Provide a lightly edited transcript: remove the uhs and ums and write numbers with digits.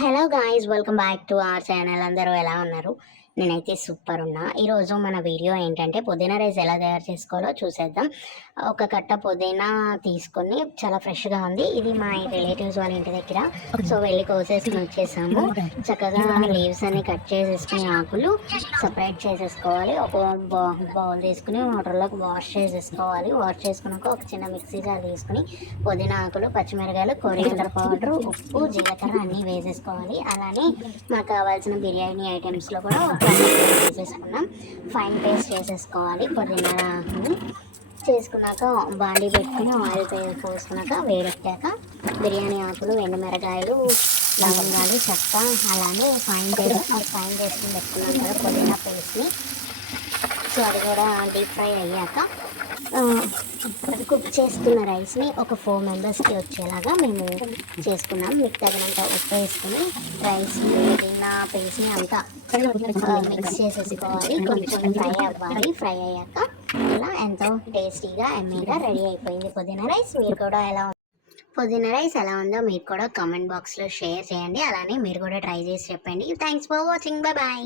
Hello guys, welcome back to our channel. అందరూ ఎలా ఉన్నారు? నేనైతే సూపర్ ఉన్నా. ఈరోజు మన వీడియో ఏంటంటే పుదీనా రైస్ ఎలా తయారు చేసుకోవాలో చూసేద్దాం. ఒక కట్ట పుదీనా తీసుకొని చాలా ఫ్రెష్గా ఉంది. ఇది మా రిలేటివ్స్ వాళ్ళ ఇంటి దగ్గర, సో వెళ్ళి కోసేసుకుని వచ్చేసాము. చక్కగా లీవ్స్ అన్ని కట్ చేసేసుకుని ఆకులు సపరేట్ చేసేసుకోవాలి. ఒక బౌల్ తీసుకుని వాటర్లోకి వాష్ చేసేసుకోవాలి. వాష్ చేసుకున్నాక ఒక చిన్న మిక్సీ జార్ తీసుకుని పుదీనా ఆకులు, పచ్చిమిరకాయలు, కొరియాండర్ పౌడర్, ఉప్పు, జీలకర్ర అన్నీ వేసేసుకోవాలి. అలానే మాకు కావాల్సిన బిర్యానీ ఐటమ్స్లో కూడా వేసేసుకున్నాం. ఫైన్ పేస్ట్ చేసేసుకోవాలి. పుదీనాని చేసుకున్నాక బాండీ పెట్టుకుని ఆయిల్ పోసుకున్నాక వేడెక్కాక బిర్యానీ ఆకులు, ఎండుమిరకాయలు, లవంగాలు, చెక్క, అలానే ఫైన్ చేసుకుని పెట్టుకున్నాం కదా పుదీనా పేస్ట్ని. సో అది కూడా డీప్ ఫ్రై అయ్యాక కుక్ చేసుకున్న రైస్ని ఒక 4 మెంబర్స్కి వచ్చేలాగా మేము చేసుకున్నాం. మీకు తగినంత ఉప్పు వేసుకుని రైస్ని, పుదీనా పేస్ట్ని అంతా మిక్స్ చేసేసుకోవాలి. కొంచెం ఫ్రై అవ్వాలి. ఫ్రై అయ్యాక ఇలా ఎంతో టేస్టీగా ఎమ్మీగా రెడీ అయిపోయింది పుదీనా రైస్. మీరు కూడా పుదీనా రైస్ ఎలా ఉందో మీరు కూడా కామెంట్ బాక్స్లో షేర్ చేయండి. అలానే మీరు కూడా ట్రై చేసి చెప్పండి. Thanks for watching. బాయ్.